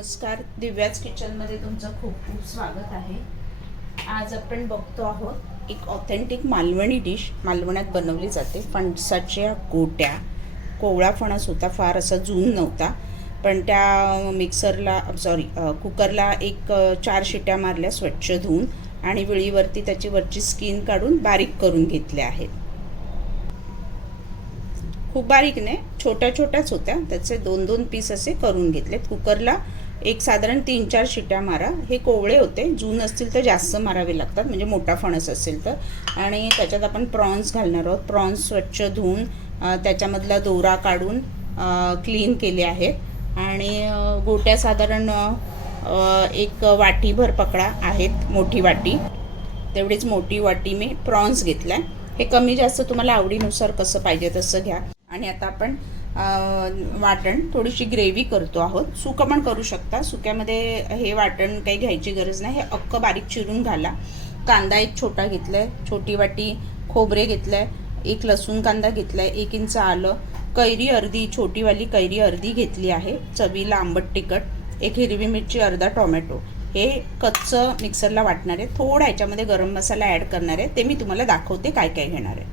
नमस्कार, दिव्याच किचनमध्ये तुमचं खूप खूप स्वागत आहे. आज आपण बघतो आहोत एक ऑथेंटिक मालवणी डिश. मालवण्यात बनवली जाते फणसाच्या गोट्या. कोवळा फणस होता, फार असा जून नव्हता, पण त्या कुकरला एक 4 शिट्या मारल्या स्वच्छ धुवून आणि विळीवरती त्याची वरची स्किन काढून बारीक करून घेतल्या आहेत. खूप बारीक नाही, छोट्या छोट्याच होत्या. त्याचे 2-2 पीस असे करून घेतलेत. कुकरला एक साधारण 3-4 शिट्या मारा. हे कोवळे होते, जून असतील तर जास्त मारावे लागतात, म्हणजे मोठा फणस असेल तर. आणि त्याच्यात आपण प्रॉन्स घालणार आहोत. प्रॉन्स स्वच्छ धुवून त्याच्यामधला दोरा काढून क्लीन केले आहेत. आणि गोट्या साधारण एक वाटीभर पकडा आहेत, मोठी वाटी. तेवढीच मोठी वाटी मी प्रॉन्स घेतला आहे. हे कमी जास्त तुम्हाला आवडीनुसार कसं पाहिजे तसं घ्या. आणि आता आपण वाटण, थोडीशी ग्रेव्ही करतो आहोत. सुकं पण करू शकता. सुक्यामध्ये हे वाटण काही घ्यायची गरज नाही, हे अख्खं बारीक चिरून घाला. कांदा एक छोटा घेतला आहे, छोटी वाटी खोबरे घेतलं आहे, एक लसूण कांदा घेतला आहे, 1 इंच आलं, कैरी अर्धी, छोटीवाली कैरी अर्धी घेतली आहे, चवीला आंबट तिखट, एक हिरवी मिरची, अर्धा टोमॅटो. हे कच्चं मिक्सरला वाटणार आहे. थोडा ह्याच्यामध्ये गरम मसाला ॲड करणार आहे, ते मी तुम्हाला दाखवते काय काय घेणार आहे.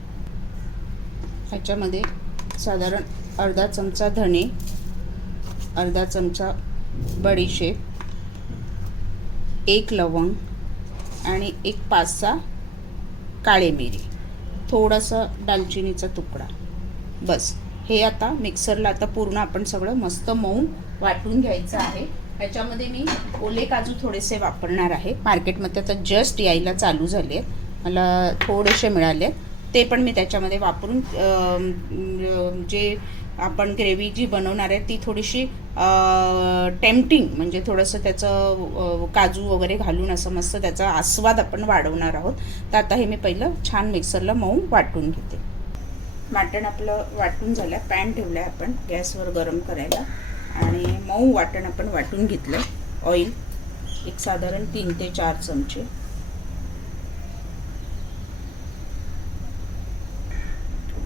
ह्याच्यामध्ये साधारण अर्धा चमचा धणे, अर्धा चमचा बडीशेप, 1 लवंग आणि एक 5-6 काळे मिरी, थोडासा दालचिनीचा तुकडा. बस. हे आता मिक्सरला पूर्ण आपण सगळं मस्त मऊ वाटून घ्यायचं आहे. ह्याच्यामध्ये मी ओले काजू थोडेसे वापरणार आहे. मार्केटमध्ये आता जस्ट यायला चालू झाले, मला थोडेसे मिळाले, ते पण मी त्याच्यामध्ये वापरून जे आपण ग्रेव्ही जी बनवणार आहे ती थोडीशी टेम्पटिंग, म्हणजे थोडंसं त्याचं काजू वगैरे घालून असं मस्त त्याचा आस्वाद आपण वाढवणार आहोत. तर आता हे मी पहिलं छान मिक्सरला मऊ वाटून घेते. वाटण आपलं वाटून झालं. पॅन ठेवलं आहे आपण गॅसवर गरम करायला आणि मऊ वाटण आपण वाटून घेतलं. ऑइल एक साधारण 3 ते 4 चमचे.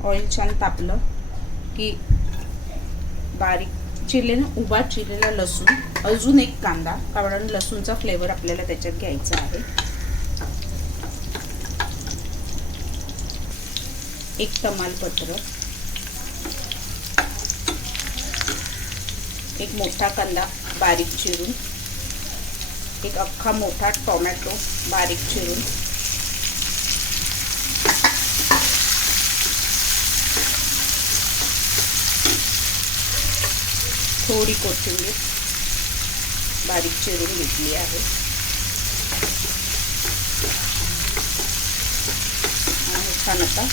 ऑइल छान तापलं की बारीक उभा चिरलेला लसूण, अजून एक कांदा, कारण लसूणचा फ्लेवर आपल्याला त्याच्यात घ्यायचा आहे, एक तमालपत्र, एक मोठा कांदा बारीक चिरून, एक अख्खा मोठा टोमॅटो बारीक चिरून, थोडी कोथिंबीर बारीक चिरून घेतली आहे आणि छान आता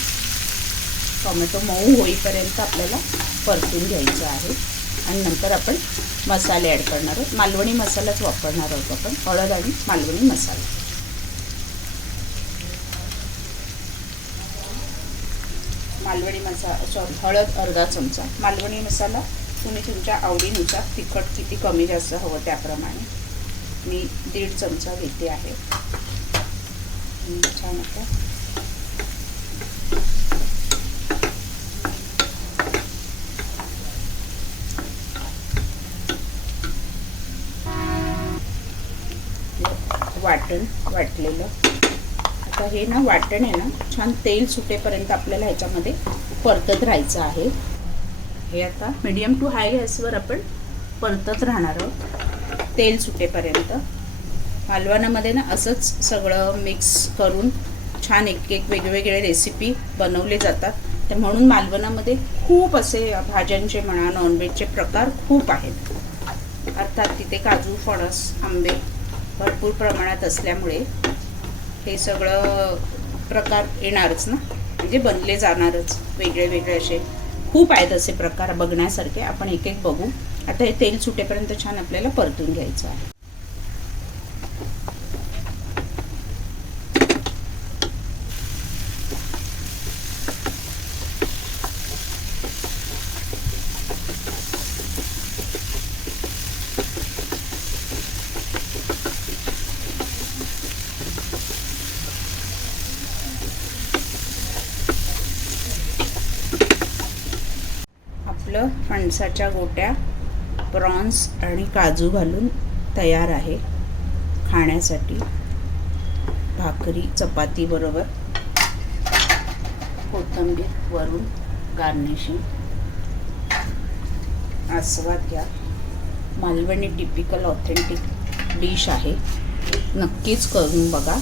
टोमॅटो मऊ होईपर्यंत आपल्याला परतून घ्यायचं आहे. आणि नंतर आपण मसाले ॲड करणार आहोत. मालवणी मसालाच वापरणार आहोत आपण, हळद आणि मालवणी मसाला. हळद अर्धा चमचा, मालवणी मसाला तुम्ही तुमच्या आवडीनुसार, तिखट किती कमी जास्त हवं त्याप्रमाणे. मी 1.5 चमचा घेते आहे. छान आता वाटण वाटलेलं. आता हे ना वाटण आहे ना छान तेल सुटेपर्यंत आपल्याला ह्याच्यामध्ये परतत राहायचं आहे. हे आता मीडियम टू हाय गॅसवर आपण परतत राहणार आहोत तेल सुटेपर्यंत. मालवणामध्ये ना असंच सगळं मिक्स करून छान एक वेगवेगळे रेसिपी बनवले जातात. तर म्हणून मालवणामध्ये खूप असे भाज्यांचे म्हणा, नॉनव्हेजचे प्रकार खूप आहेत. अर्थात तिथे काजू, फणस, आंबे भरपूर प्रमाणात असल्यामुळे हे सगळं प्रकार येणारच ना, म्हणजे बनले जाणारच. वेगळे वेगळे असे खूप आहेत असे प्रकार बघण्यासारखे. आपण एक एक बघू. आता हे तेल सुटेपर्यंत छान आपल्याला परतून घ्यायचं आहे. फणसाच्या गोट्या प्रॉन्स आणि काजू घालून तयार आहे खाण्यासाठी. भाकरी चपाती बरोबर, कोथिंबीर वरून गार्निशिंग. आस्वाद घ्या. मालवणी टिपिकल ऑथेंटिक डिश आहे, नक्कीच करून बघा.